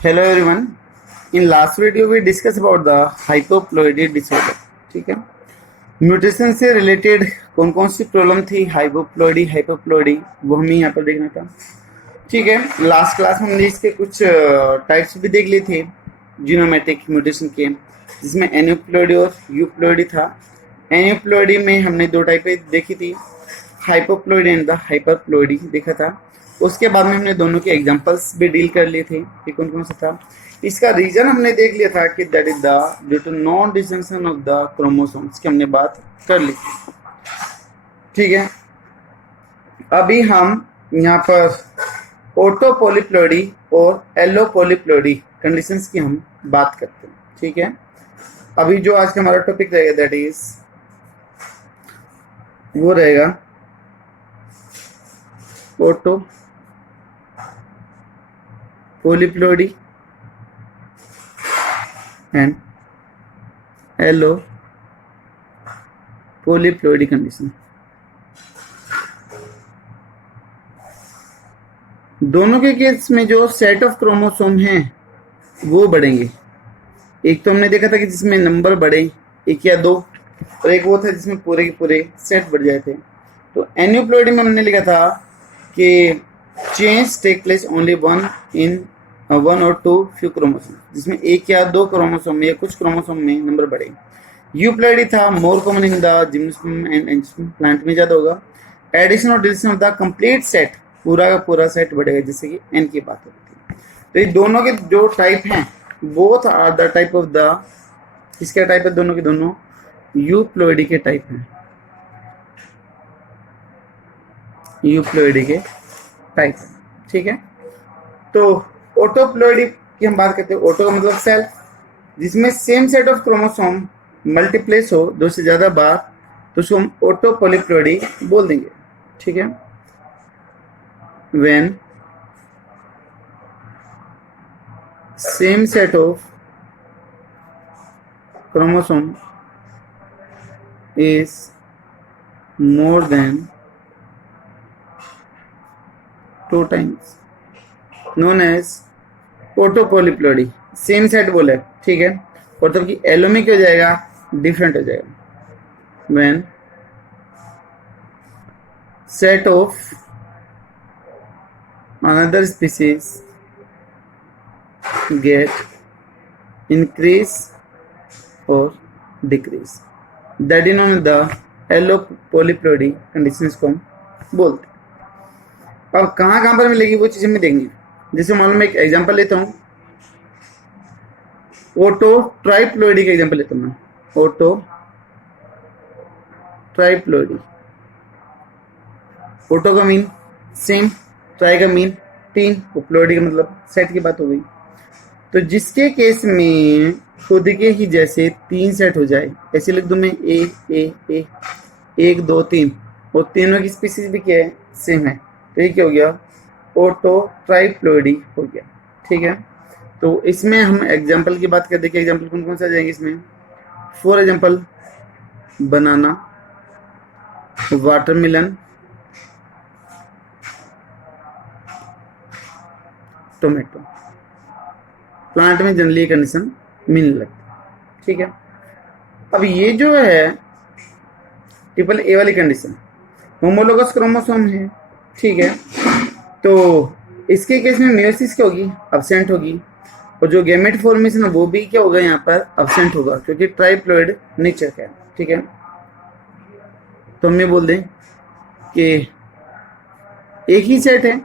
Hello everyone. In last video we discussed about the hypoploidy disorder. ठीक है, mutation से related कौन कौन सी प्रॉब्लम थी, हाइपोप्लॉइडी हाइपोप्लॉइडी, वो हमें यहाँ पर देखना था. ठीक है, लास्ट क्लास में हमने इसके कुछ टाइप्स भी देख लिए थे जीनोमेटिक म्यूटेशन के, जिसमें एन्यूप्लॉइडी और यूप्लॉइडी था. एन्यूप्लॉइडी में हमने दो टाइप देखी थी, हाइपोप्लॉइडी एंड द हाइपरप्लॉइडी देखा था. उसके बाद में हमने दोनों के एग्जांपल्स भी डील कर लिए थे कि कौन कौन सा था. इसका रीजन हमने देख लिया था कि that is the due to non disjunction of the chromosomes की हमने बात कर ली. ठीक है, अभी हम यहाँ पर ऑटो पॉलीप्लॉइडी और एलो पॉलीप्लॉइडी कंडीशंस की हम बात करते हैं. ठीक है, अभी जो आज का हमारा टॉपिक रहेगा दैट इज वो रहेगा auto polyploidy and allo polyploidy condition. दोनों के केस में जो सेट ऑफ क्रोमोसोम हैं वो बढ़ेंगे. एक तो हमने देखा था कि जिसमें नंबर बढ़े, एक या दो, और एक वो था जिसमें पूरे के पूरे सेट बढ़ जाए थे. तो एन्यूप्लॉइडी में हमने लिखा था कि change take place only one और टू फ्यू क्रोमोसोम, जिसमें एक या दो क्रोमोसोम में या कुछ क्रोमोसोम में नंबर बढ़े. यूप्लॉइडी था more common in the gymnosperm and angiosperm, plant में ज्यादा होगा. एडिशन और deletion of the complete set, पूरा का पूरा सेट बढ़ेगा, जैसे कि एन की बात होती है. तो ये दोनों के जो टाइप हैं both are the type of the, किसका टाइप है, दोनों के दोनों यूप्लॉइडी के टाइप हैं. यूप्लॉइडी के टाइप. ठीक है, तो ऑटोप्लॉइडी की हम बात करते हैं. ऑटो का मतलब सेल्फ, जिसमें same set of chromosome multiple हो दो से ज्यादा बार, तो उसको हम ऑटो पॉलीप्लॉइडी बोल देंगे. ठीक है, when same set of chromosome is more than 2 times known as autopolyploidy. Same set बोले, ठीक है, और तब की एलो में क्या हो जाएगा, डिफरेंट हो जाएगा. when set of another species get increase or decrease, that is known as the allo polyploidy conditions को हम बोलते हैं. अब कहाँ कहाँ पर मिलेगी वो चीज़ हमें देंगे. जैसे मालूम मैं एक एग्जांपल लेता हूँ, ऑटो ट्राइप्लॉइडी का एग्जांपल लेता हूँ मैं. ऑटो ट्राइप्लॉइडी, ऑटो का मीन सेम, ट्राई का मीन 3, प्लॉइडी का मतलब सेट की बात हो गई. तो जिसके केस में खुद के ही जैसे 3 सेट हो जाए, ऐसे लिख दूं मैं ए 1 2 3, और तीनों की स्पीसीज भी क्या है, सेम है, तो ये क्या हो गया, ऑटो ट्राइप्लॉइडी हो गया. ठीक है, तो इसमें हम एग्जांपल की बात कर, देखिए एग्जांपल कौन कौन से आ जाएंगे इसमें. For example banana, watermelon, tomato. Plant में जनरली ये कंडीशन मिलने लगती है. ठीक है, अब ये जो है ट्रिपल ए वाली कंडीशन, होमोलोगस क्रोमोसोम है. ठीक है, तो इसके केस में मेयोसिस क्या होगी, अब्सेंट होगी, और जो गैमेट फॉर्मेशन है वो भी क्या होगा, यहाँ पर अब्सेंट होगा, क्योंकि ट्राइप्लॉइड नेचर का है. ठीक है, तो हम ये बोल दें कि एक ही सेट है,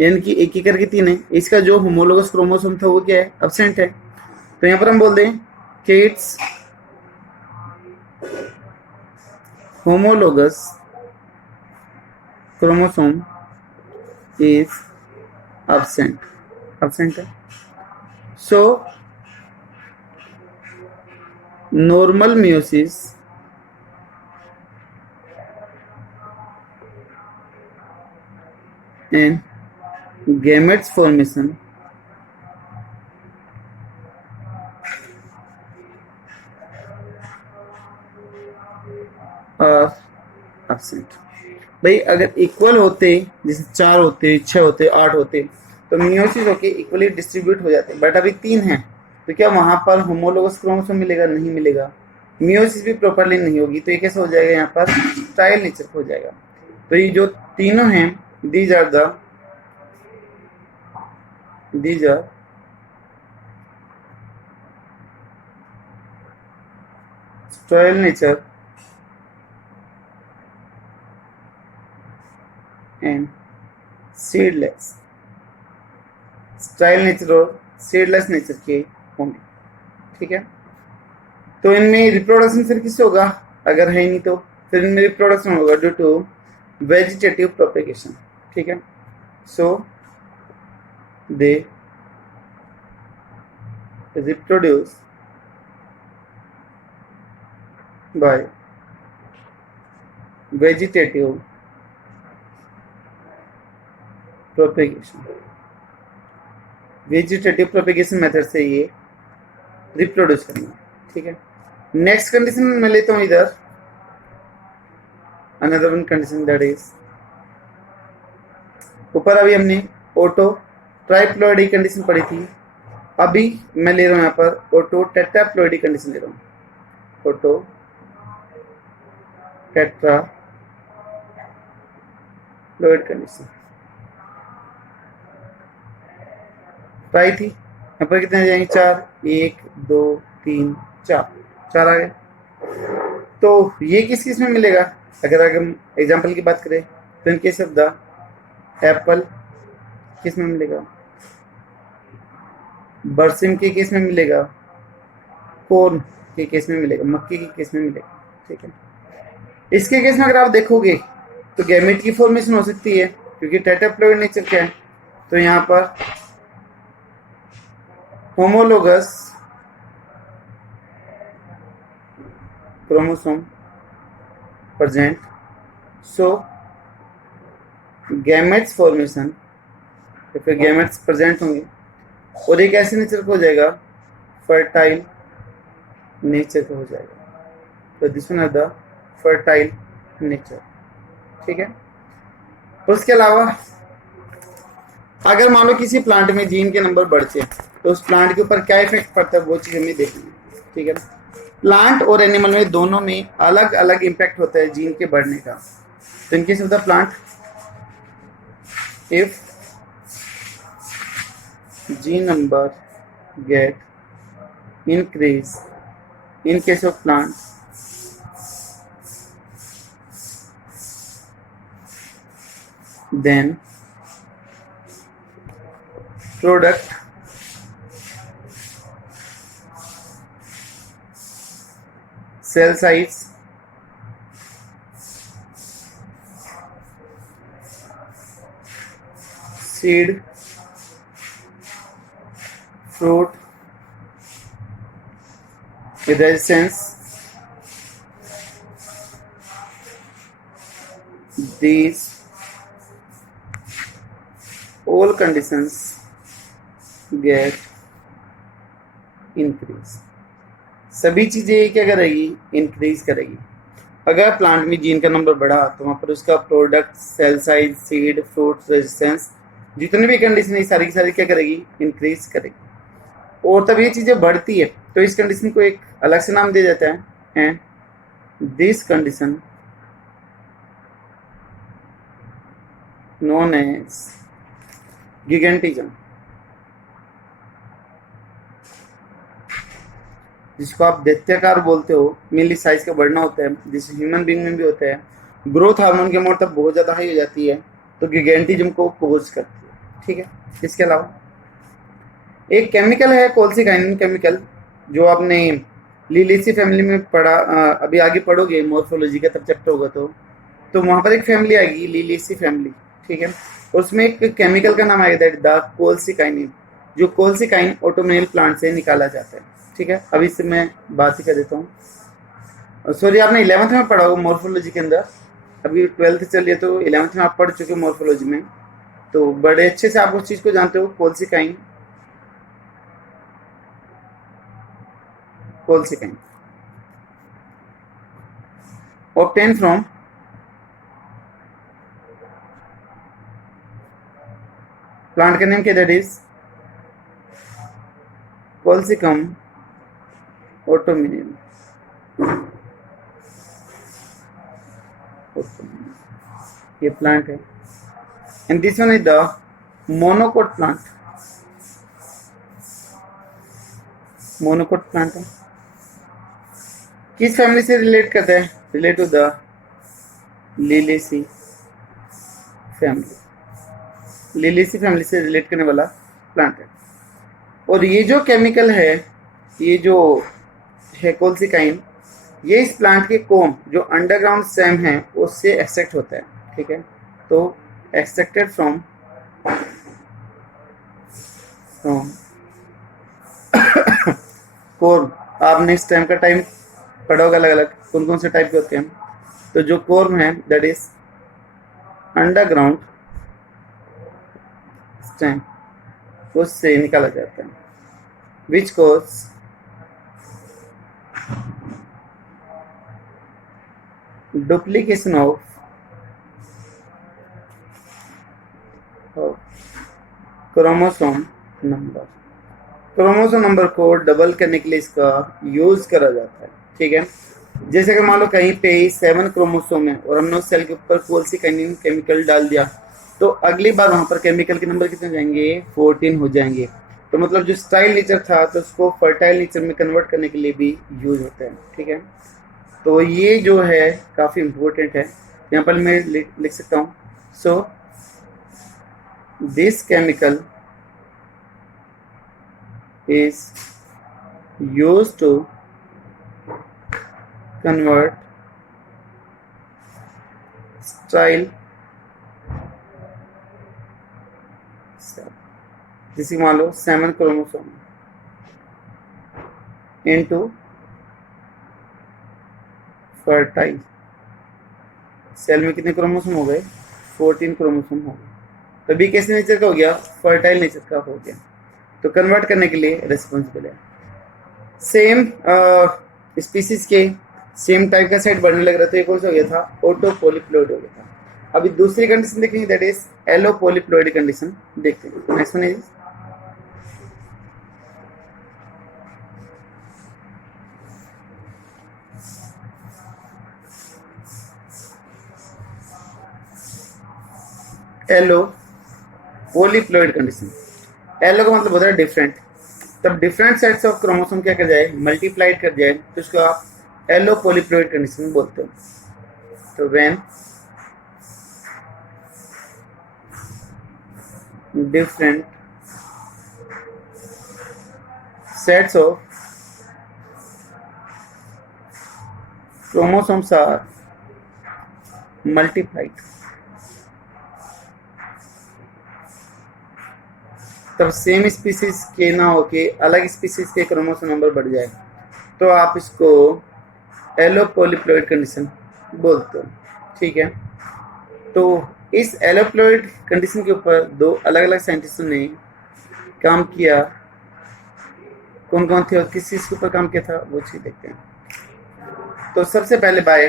यानी कि एक ही करके 3 है. इसका जो होमोलोगस क्रोमोसोम था वो क्या है, अब्सेंट है. तो यहाँ पर हम बोल दें कि it's homologous chromosome is absent है. So normal meiosis and gametes formation are absent. भाई अगर इक्वल होते, जैसे 4 होते, 6 होते, 8 होते, तो मियोसिस होके इक्वली डिस्ट्रीब्यूट हो जाते हैं, बट अभी 3 हैं, तो क्या वहां पर होमोलोगस क्रोमोसोम मिलेगा? नहीं मिलेगा। मियोसिस भी प्रॉपरली नहीं होगी, तो ये कैसे हो जाएगा? यहाँ पर स्टाइल नेचर हो जाएगा। तो ये जो तीनों हैं, these are sterile nature and seedless. Sterile nature और सीडलेस नेचर के होंगे, ठीक है। तो इनमें रिप्रोडक्शन फिर किससे होगा? अगर है नहीं तो फिर इनमें रिप्रोडक्शन होगा ड्यू टू वेजिटेटिव प्रोपेगेशन, ठीक है। So they reproduce by vegetative propagation. Vegetative propagation method से ये रिप्रोड्यूस करना, ठीक है। नेक्स्ट कंडीशन मैं लेता हूं इधर, another one condition that is, ऊपर अभी हमने ऑटो ट्राइप्लॉइडी कंडीशन पढ़ी थी, अभी मैं ले रहा हूं यहाँ पर ऑटो टेट्राप्लॉइडी कंडीशन ले रहा हूं। ऑटो टेट्राप्लॉइड कंडीशन ट्राई थी, यहाँ पर कितने जाएंगे? 4, 1 2 3 4 आ गए। तो ये किस किस में मिलेगा? अगर हम एग्जाम्पल की बात करें तो इन केस ऑफ द एप्पल किस में मिलेगा? बरसिम के केस में मिलेगा, कॉर्न के केस में मिलेगा, मक्के के केस में मिलेगा, ठीक है। इसके केस में अगर आप देखोगे तो गैमेट की फॉर्मेशन हो सकती है, क्योंकि टेट्राप्लॉइड नेचर क्या है, तो यहाँ पर होमोलोगस क्रोमोसोम प्रेजेंट, सो गैमेट्स फॉर्मेशन, तो फिर गैमेट्स प्रेजेंट होंगे और एक ऐसे नेचर को हो जाएगा, फर्टाइल नेचर का हो जाएगा। तो this one are the fertile nature, ठीक है। उसके अलावा अगर मान लो किसी प्लांट में जीन के नंबर बढ़ते तो उस प्लांट के ऊपर क्या इफेक्ट पड़ता है वो चीज हमें देखनी है, ठीक है। प्लांट और एनिमल में दोनों में अलग अलग इम्पैक्ट होता है जीन के बढ़ने का। तो इन case of the plant, if gene number gate increase in case of plant, then product cell size seed fruit resistance, these all conditions get increase। सभी चीजें क्या करेगी? इंक्रीज करेगी। अगर प्लांट में जीन का नंबर बढ़ा तो वहां पर उसका product, cell size, seed, fruit, resistance, जितनी भी कंडीशन है सारी की सारी क्या करेगी? इंक्रीज करेगी। और तब ये चीजें बढ़ती है तो इस कंडीशन को एक अलग से नाम दिया जाता है, and this condition known as gigantism, जिसको आप दैत्याकार बोलते हो। मेनली साइज का बढ़ना होता है, जिससे ह्यूमन बीइंग में भी होता है। ग्रोथ हार्मोन की अमाउंट तब बहुत ज़्यादा हाई हो जाती है तो गिगेंटिज्म को कोज करती है, ठीक है। इसके अलावा एक केमिकल है कोल्सिकाइनिन केमिकल, जो आपने लिलिसी फैमिली में पढ़ा, अभी आगे पढ़ोगे मोर्फोलॉजी का तब चैप्टर होगा तो वहाँ पर एक फैमिली आएगी, लिलिसी फैमिली, ठीक है। उसमें एक केमिकल का नाम आएगा दैट द कोल्सिकाइनिन, जो कोल्सिकाइन ऑटोमेनल प्लांट से निकाला जाता है, ठीक है। अभी से मैं बात ही कर देता हूँ। सॉरी, आपने 11th में पढ़ा होगा मोर्फोलॉजी के अंदर, अभी 12th चल रही है तो 11th में आप पढ़ चुके हो मोर्फोलॉजी में, तो बड़े अच्छे से आप उस चीज़ को जानते हो। कोल्सिकाइन obtained from प्लांट का नेम क्या, दैट इज कोल्सिकम ऑटोमिनियम। ये प्लांट है and this one is the monocot plant. Monocot plant है, किस फैमिली से रिलेट करता है, relate to the liliaceae family. Liliaceae family से रिलेट करने वाला प्लांट है। और ये जो केमिकल है, ये जो है कोल्सिकाइन, ये इस प्लांट के कोम जो अंडरग्राउंड स्टेम है उससे एक्सट्रैक्ट होता है, ठीक है। तो एक्सट्रैक्टेड फ्रॉम कोर्म। आपने इस टाइम का टाइम पढ़ा होगा अलग अलग कौन कौन से टाइप के होते हैं। तो जो कोर्म है दैट इज अंडरग्राउंड स्टेम, उससे निकाला जाता है, which cause duplication of chromosome number. Chromosome number को डबल करने के लिए इसका यूज करा जाता है, ठीक है। जैसे अगर मान लो कहीं पे 7 क्रोमोसोम है और हमने उस सेल के ऊपर कोल्सिकाइन केमिकल डाल दिया, तो अगली बार वहां पर केमिकल के नंबर कितने हो जाएंगे, 14 हो जाएंगे। तो मतलब जो स्टाइल नेचर था तो उसको फर्टाइल नेचर में कन्वर्ट करने के लिए भी यूज होता है, ठीक है। तो ये जो है काफी इंपॉर्टेंट है, यहाँ पर मैं लिख सकता हूँ। So this chemical is used to convert style जैसे मान लो 7 क्रोमोसोम into फर्टाइल सेल में कितने क्रोमोसोम हो गए, 14 क्रोमोसोम हो गए। तभी कैसे नेचर का हो गया, फर्टाइल नेचर का हो गया। तो कन्वर्ट करने के लिए रिस्पॉन्सिबल है। सेम स्पीसीज के सेम टाइप का सेट बढ़ने लग रहा था, ये कौन सा हो गया था, ऑटो पॉलीप्लॉइड हो गया था। अभी दूसरी कंडीशन देखेंगे that is allo polyploid condition देखते हैं। Next one is allo polyploid condition. Allo का मतलब होता है डिफरेंट। तब डिफरेंट सेट्स ऑफ क्रोमोसोम क्या कर जाए, मल्टीप्लाइड कर जाए, तो उसको आप एलो पॉलीप्लॉइड कंडीशन बोलते हो। तो when different sets of chromosomes are multiplied, तब सेम स्पीसीज के ना होके अलग स्पीसीज के क्रोमोसोम नंबर बढ़ जाए, तो आप इसको एलो पॉलीप्लॉइड कंडीशन बोलते हो, ठीक है। तो इस एलोप्लॉइड कंडीशन के ऊपर 2 अलग अलग साइंटिस्टों ने काम किया। कौन कौन थे और किस चीज के ऊपर काम किया था वो चीज देखते हैं। तो सबसे पहले बाय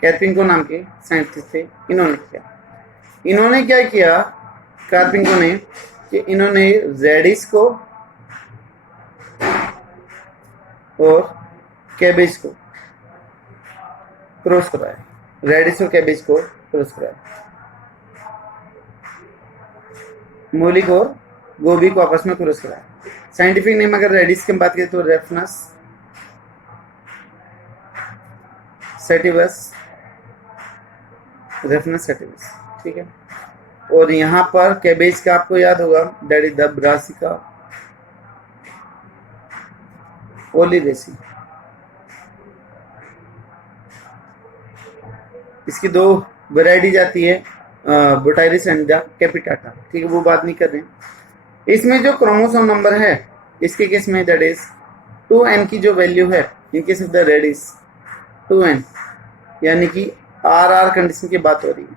कैरपिंको नाम के साइंटिस्ट थे। इन्होंने क्या किया कार्पिंको ने कि इन्होंने रेडिस को और कैबेज को क्रॉस कराया, रेडिस और कैबेज को क्रॉस कराया, मूली को और गोभी को आपस में क्रॉस कराया। साइंटिफिक नेम अगर रेडिस की बात करें तो रेफनस सेटिवस, ठीक है। और यहाँ पर कैबेज का आपको याद होगा दैट इज द ब्रासिका ओलिवेसी। इसकी 2 वैरायटी आती है, बोटाइरिस एंड द कैपिटाटा, ठीक है, वो बात नहीं कर रहे हैं। इसमें जो क्रोमोसोम नंबर है इसके केस में दैट इज 2n की जो वैल्यू है in case of the radish 2n, यानी कि RR कंडीशन की बात हो रही है।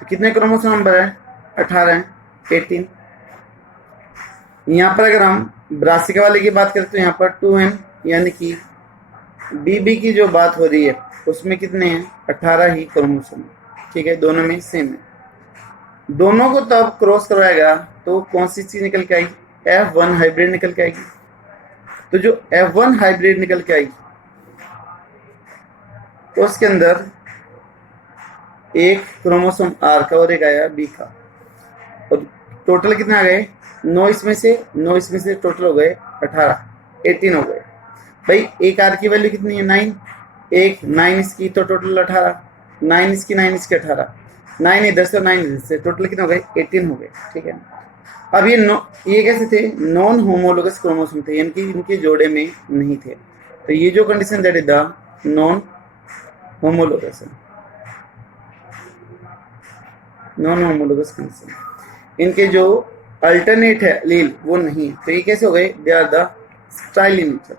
तो कितने क्रोमोसोम नंबर है, 18 है, 18। यहाँ पर अगर हम ब्रासिका वाले की बात करें तो यहाँ पर 2n यानी कि बीबी की जो बात हो रही है उसमें कितने हैं, 18 ही क्रोमोसोम। ठीक है, दोनों में सेम है। दोनों को तब क्रॉस करवाएगा तो कौन सी चीज निकल के आएगी, F1 हाइब्रिड निकल के आएगी। तो जो F1 हाइब्रिड निकल के आएगी तो उसके अंदर एक क्रोमोसोम आर का और एक आया बी का, और टोटल कितने आ गए, 9 इसमें से टोटल हो गए 18 हो गए। भाई एक आर की वैल्यू कितनी है, 9, एक 9 इसकी तो टोटल 18, 9 इसकी 9 इसकी 18, 9 इधर से 9 इधर से, टोटल कितने हो गए, 18 हो गए। ठीक है, अब ये कैसे थे, नॉन होमोलोगस क्रोमोसोम थे, यानी कि इनके जोड़े में नहीं थे। तो ये जो condition that is the non homologous है, नॉन होमोलोगस कंडीशन, इनके जो अल्टरनेट है एलील वो नहीं है। तो ये कैसे हो गए, they are the sterile in nature.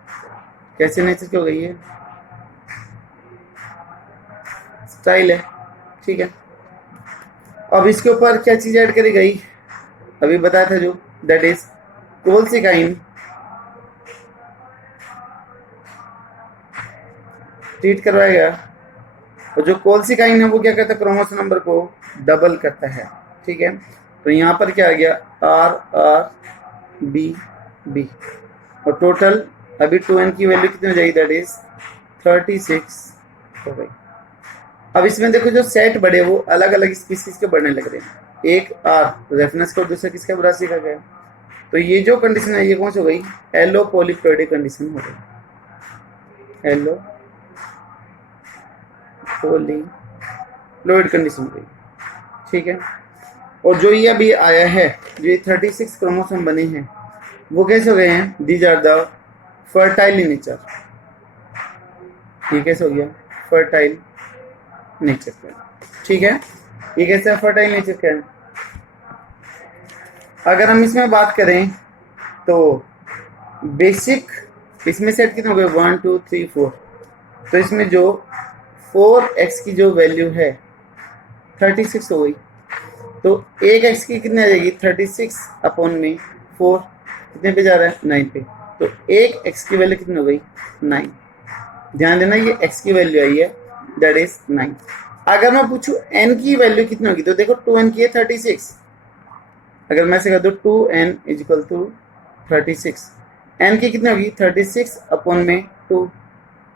कैसे नेचर की हो गई है, स्टाइल है। ठीक है, अब इसके ऊपर क्या चीज ऐड करी गई, अभी बताया था जो, दैट इज कोल्सिकाइन ट्रीट करवाया गया। और जो कोल्सिकाइन है वो क्या करता है, क्रोमोसोम नंबर को डबल करता है। ठीक है, तो यहाँ पर क्या आ गया, आर आर बी बी, और टोटल अभी 2n की वैल्यू कितनी हो जाएगी, दैट इज 36 हो गई। अब इसमें देखो जो सेट बढ़े वो अलग अलग स्पीसीज के बढ़ने लग रहे हैं, एक आर रेफनेस का और दूसरा किसका, ब्रासी का गया। तो ये जो कंडीशन है ये कौन सी हो गई, एलो पॉलीप्लॉइडी कंडीशन हो गई, एलो पॉलीप्लॉइड कंडीशन हो गई। ठीक है, और जो ये अभी आया है, जो ये 36 क्रोमोसोम बने हैं वो कैसे हो गए हैं, these are the fertile in nature. ये कैसे हो गया, फर्टाइल नेचर का। ठीक है, ये कैसे है, फर्टाइल नेचर का है। अगर हम इसमें बात करें तो बेसिक इसमें सेट कितने हो गए, 1 2 3 4। तो इसमें जो 4x की जो वैल्यू है 36 हो गई, तो एक x की कितनी आ जाएगी, 36 अपॉन में 4, कितने पे जा रहा है, 9 पे। तो एक x की वैल्यू कितनी हो गई, 9। ध्यान देना ये x की वैल्यू आई है, दैट इज 9। अगर मैं पूछूं n की वैल्यू कितनी होगी, तो देखो 2n की है 36। अगर मैं से कर दूं 2n is equal to 36, n की कितनी होगी, 36 अपॉन में 2,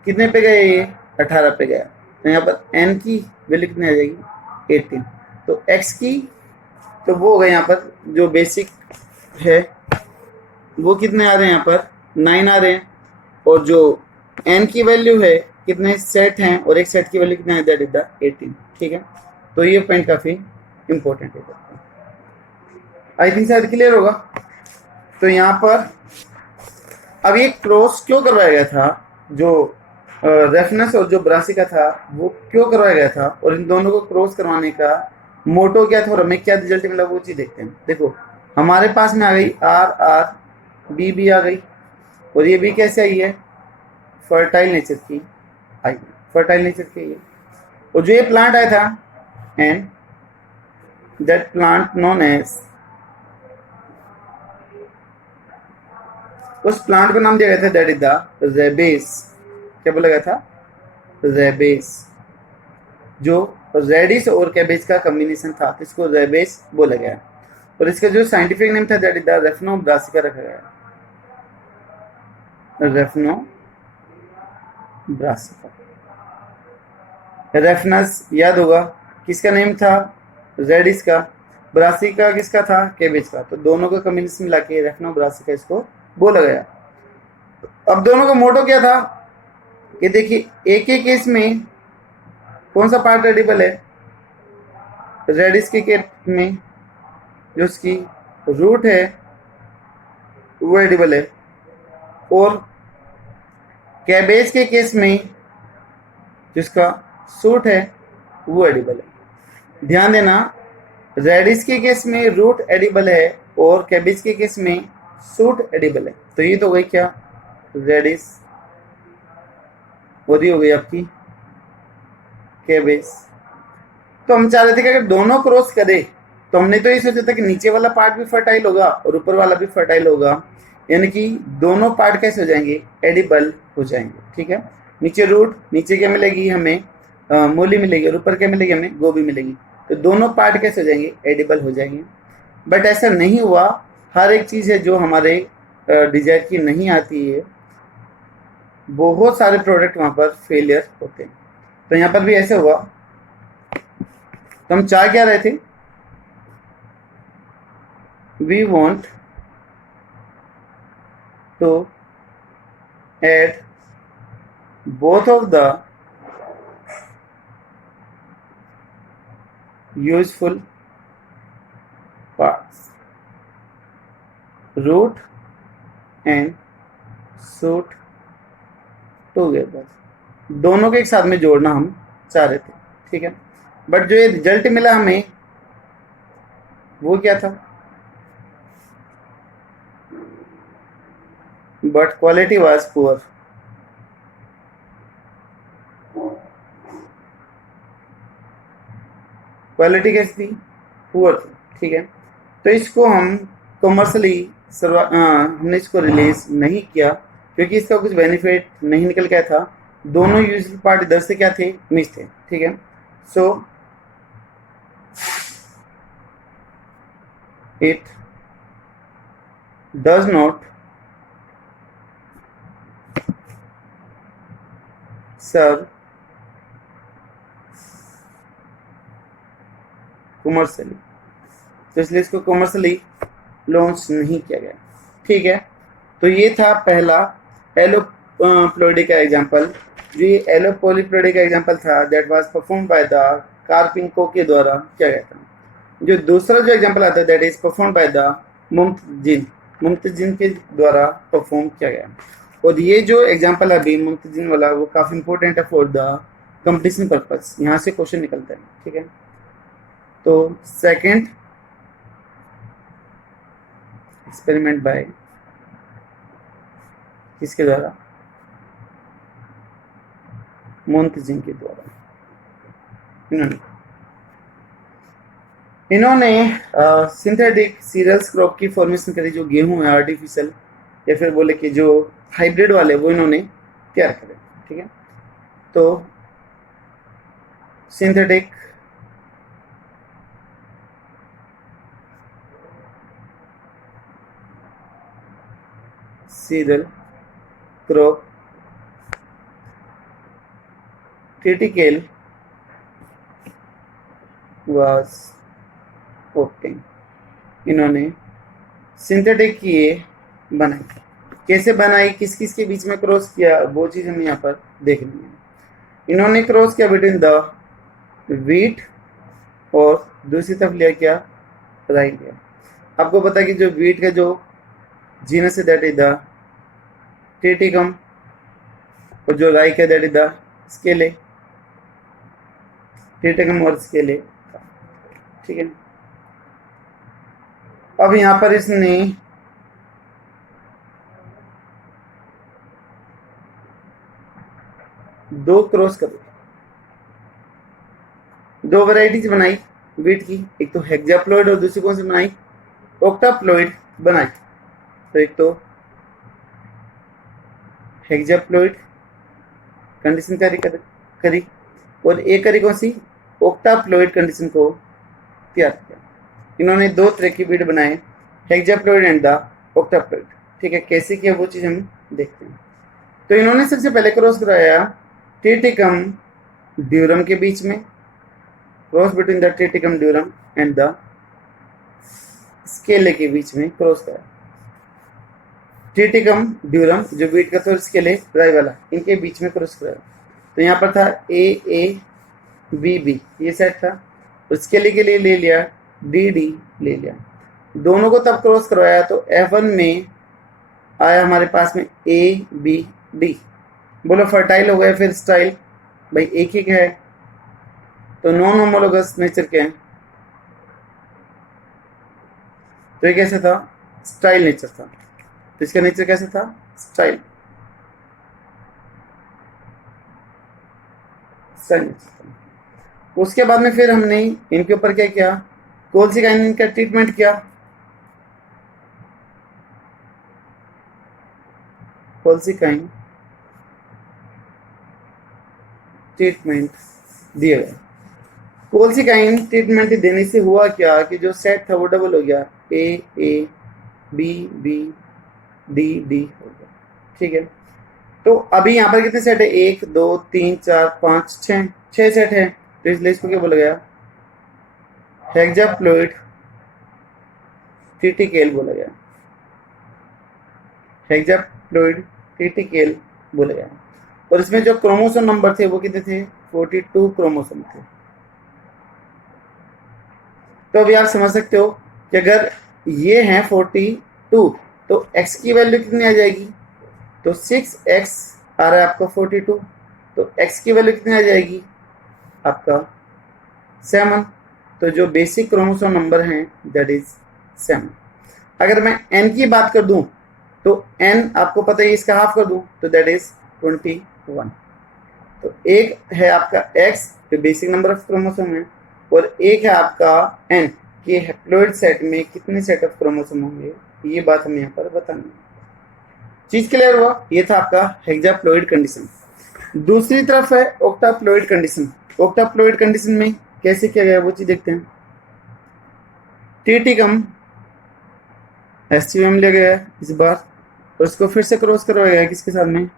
कितने पे गए ये, 18 पे गया। तो यहाँ पर n की वैल्यू कितनी आ जाएगी, 18। तो x की तो वो हो गए यहाँ पर जो बेसिक है वो कितने आ रहे हैं, यहाँ पर 9 आ रहे हैं, और जो n की वैल्यू है कितने सेट हैं, और एक सेट की वैल्यू कितना है, दैट इज द 18। ठीक है, तो ये पॉइंट काफी इंपॉर्टेंट है, आई थिंक शायद क्लियर होगा। तो यहाँ पर अब ये क्रॉस क्यों करवाया गया था, जो रेफनेस और जो ब्रासिका था वो क्यों करवाया गया था, और इन दोनों को क्रॉस करवाने का मोटो क्या था और हमें क्या रिजल्ट मिला, वो चीज देखते हैं। देखो हमारे पास में आ गई आर आर बी बी आ गई, और ये भी कैसे आई है, फर्टाइल नेचर की आई, फर्टाइल नेचर की है। और जो ये प्लांट आया था, and that plant known as, उस प्लांट को नाम दिया गया था दैट इज द रेबेस। क्या बोला गया था, रेबेस, जो रेडिस और कैबेज का कॉम्बिनेशन था, तो इसको रेबेस बोला गया। और इसका जो साइंटिफिक नेम था दैट इज द रेफनो ब्रासिका रखा गया, रेफनो ब्रासिका। रेफनस याद होगा किसका नेम था, रेडिस का, ब्रासिका किसका था, कैबेज का। तो दोनों का कॉम्बिनेशन मिला के रेफनो ब्रासिका इसको बोला गया। अब दोनों का मोटो क्या था कि देखिए एक एक केस में कौन सा पार्ट एडिबल है, रेडिस के केस में जो उसकी रूट है वो एडिबल है, और कैबेज के केस में जिसका सूट है वो एडिबल है। ध्यान देना, रेडिस के केस में रूट एडिबल है और कैबेज के केस में सूट एडिबल है। तो ये तो हो गई क्या, रेडिस, और ये हो गई आपकी कैबेज। तो हम चाह रहे थे कि अगर दोनों क्रॉस करे, तो हमने तो ये सोचा था कि नीचे वाला पार्ट भी फर्टाइल होगा और ऊपर वाला भी फर्टाइल होगा, यानी कि दोनों पार्ट कैसे हो जाएंगे, एडिबल हो जाएंगे। ठीक है, नीचे रूट, नीचे क्या मिलेगी हमें, मूली मिलेगी, और ऊपर क्या मिलेगी हमें, गोभी मिलेगी। तो दोनों पार्ट कैसे हो जाएंगे, एडिबल हो जाएंगे। बट ऐसा नहीं हुआ, हर एक चीज़ है जो हमारे डिजायर की नहीं आती है, बहुत सारे प्रोडक्ट वहां पर फेलियर होते हैं। तो यहाँ पर भी ऐसे हुआ। तो हम चाह क्या रहे थे, we want to add both of the useful parts, root and shoot together, दोनों के एक साथ में जोड़ना हम चाह रहे थे। ठीक है, बट जो ये रिजल्ट मिला हमें वो क्या था, but quality was poor. Quality कैसी थी, पुअर थी। ठीक है, तो इसको हम कमर्शियली हमने इसको रिलीज नहीं किया क्योंकि इसका कुछ बेनिफिट नहीं निकल गया था। दोनों यूजफुल पार्ट इधर से क्या थे, मिस थे। ठीक है, so it does not serve commercially, तो इसलिए इसको कमर्शियली लॉन्च नहीं किया गया। ठीक है, तो ये था पहला एलोप्लोइडी का एग्जांपल। जो ये एलोपोलीप्लोइडी का एग्जांपल था that was perform by the Karpechenko के द्वारा किया गया था। जो दूसरा जो एग्जांपल आता है that is perform by the Muntzing के द्वारा परफॉर्म किया गया। और ये जो एग्जांपल है अभी मुमतजिन वाला वो काफी इंपॉर्टेंट है फॉर द कंपटीशन पर्पस, यहाँ से क्वेश्चन निकलता है। ठीक है, तो सेकंड एक्सपेरिमेंट बाय किसके द्वारा, मुमतजिन के द्वारा। इन्होंने सिंथेटिक सीरियल्स क्रॉप की फॉर्मेशन करी, जो गेहूं है आर्टिफिशियल या फिर बोले कि जो हाइब्रिड वाले वो इन्होंने तैयार करे। ठीक है, तो synthetic cereal crop critical was obtained, इन्होंने सिंथेटिक किए बनाई। कैसे बनाई, किस किस के बीच में क्रॉस किया, वो चीज हमें यहाँ पर देखनी है। इन्होंने क्रॉस किया बिटवीन द वीट और दूसरी तरफ लिया क्या, राई लिया। आपको पता है कि जो वीट का जो जीनस है दैट इज द टेटिकम, और जो राई का दैट इज द स्केले, टेटिकम और स्केले। ठीक है, अब यहां पर इसने दो क्रॉस कर, दो वैरायटीज बनाई वीट की, एक तो हेक्साप्लॉइड और दूसरी कौन सी बनाई, ऑक्टाप्लॉइड बनाई। तो एक तो हेक्साप्लॉइड कंडीशन करी और एक करी कौन सी, ऑक्टाप्लॉइड कंडीशन को तैयार किया। इन्होंने दो तरह की वीट बनाए, हेक्साप्लॉइड एंड द ऑक्टाप्लॉइड। ठीक है, कैसे किया वो चीज हम देखते हैं। तो इन्होंने सबसे पहले क्रॉस कराया टेटिकम ड्यूरम के बीच में, cross between the triticum durum and the secale के बीच में क्रॉस कराया। टेटिकम ड्यूरम जो वीट का तो स्केले राई वाला, इनके बीच में क्रॉस कराया। तो यहाँ पर था ए बी बी, ये सेट था। उसके लिए ले लिया डी डी ले लिया। दोनों को तब क्रॉस करवाया तो F1 में आया हमारे पास में ए बी डी। बोलो फर्टाइल हो गए, फिर स्टाइल, भाई एक ही है तो नॉन होमोलोगस नेचर के हैं, तो ये कैसे था, स्टाइल नेचर था। तो इसका नेचर कैसे था, स्टाइल नेचर था। उसके बाद में फिर हमने इनके ऊपर क्या किया, कौन सी काइनेटिक का ट्रीटमेंट किया, कोल्सिकाइन ट्रीटमेंट दिया गया। कोल्सिकाइन ट्रीटमेंट देने से हुआ क्या कि जो सेट था वो डबल हो गया, A B B D D हो गया। ठीक है, तो अभी यहाँ पर कितने सेट है, 1 2 3 4 5 6 सेट है, तो इसलिए इसको क्या बोला गया, हेक्साप्लॉइड ट्रिटिकेल बोला गया, हेक्साप्लॉइड ट्रिटिकेल बोला गया। और इसमें जो क्रोमोसोम नंबर थे वो कितने थे, 42 क्रोमोसोम थे। तो अभी आप समझ सकते हो कि अगर ये हैं 42 तो x की वैल्यू कितनी आ जाएगी, तो 6x आ रहा है आपका 42, तो x की वैल्यू कितनी आ जाएगी आपका 7। तो जो बेसिक क्रोमोसोम नंबर हैं दैट इज 7। अगर मैं n की बात कर दूं तो n आपको पता है इसका हाफ कर दूं तो दैट इज 21। तो एक है आपका x जो बेसिक नंबर ऑफ क्रोमोसोम है, और एक है आपका n कि हैप्लॉइड सेट में कितने सेट ऑफ क्रोमोसोम होंगे, ये बात हमें यहाँ पर बतानी है। चीज क्लियर हुआ, ये था आपका हेक्साप्लॉइड कंडीशन। दूसरी तरफ है ऑक्टाप्लॉइड कंडीशन। ऑक्टाप्लॉइड कंडीशन में कैसे किया गया वो चीज देखते हैं। टीटिकम एसटीएम लिया गया है इस बार, और इसको फिर से क्रॉस करवाया गया, किसके साथ में,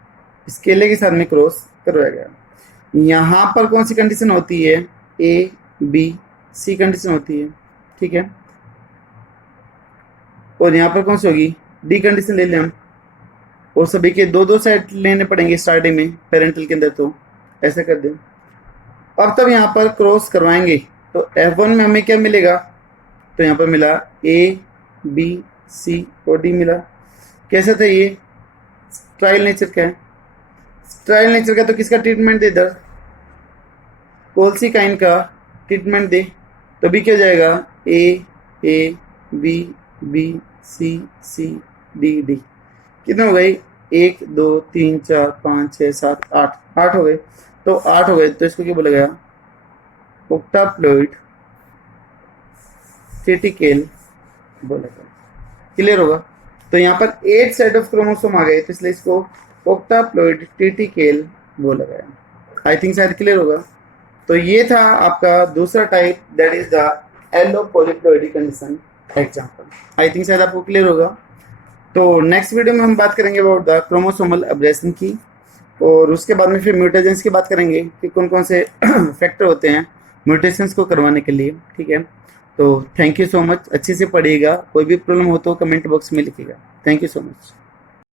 स्केले के साथ में क्रॉस करवाया गया। यहाँ पर कौन सी कंडीशन होती है, ए बी सी कंडीशन होती है, ठीक है। और यहाँ पर कौन सी होगी, डी कंडीशन ले लें हम, और सभी के 2 सेट लेने पड़ेंगे स्टार्टिंग में पेरेंटल के अंदर, तो ऐसा कर दें। अब तब यहाँ पर क्रॉस करवाएंगे तो F1 में हमें क्या मिलेगा, तो यहाँ पर मिला ए बी सी और डी मिला। कैसा था ये, ट्रायल नेचर का है, ट्रायल नेचर का, तो किसका ट्रीटमेंट दे, इधर कोल्सिकाइन का ट्रीटमेंट दे, तो भी क्या हो जाएगा, A B B C C D D. कितने हो गए, 1 2 3 4 5 6 7 8 हो गए। तो 8 हो गए, तो इसको क्या बोला गया, ऑक्टाप्लॉइड ट्रिटिकेल बोला गया। क्लियर होगा, तो यहाँ पर 8 सेट ऑफ क्रोमोसोम आ गए, तो इसलिए इसको ऑक्टाप्लॉइड ट्रिटिकेल बोला गया। आई थिंक शायद क्लियर होगा। तो ये था आपका दूसरा type, that is the allo polyploidy condition example. I think शायद आपको क्लियर होगा। तो नेक्स्ट वीडियो में हम बात करेंगे अबाउट द क्रोमोसोमल एब्रेशन की, और उसके बाद में फिर म्यूटेशंस की बात करेंगे कि कौन कौन से फैक्टर होते हैं म्यूटेशंस को करवाने के लिए, ठीक है। तो थैंक यू सो मच, अच्छे से पढ़िएगा, कोई भी प्रॉब्लम हो तो कमेंट बॉक्स में लिखिएगा। Thank you so much.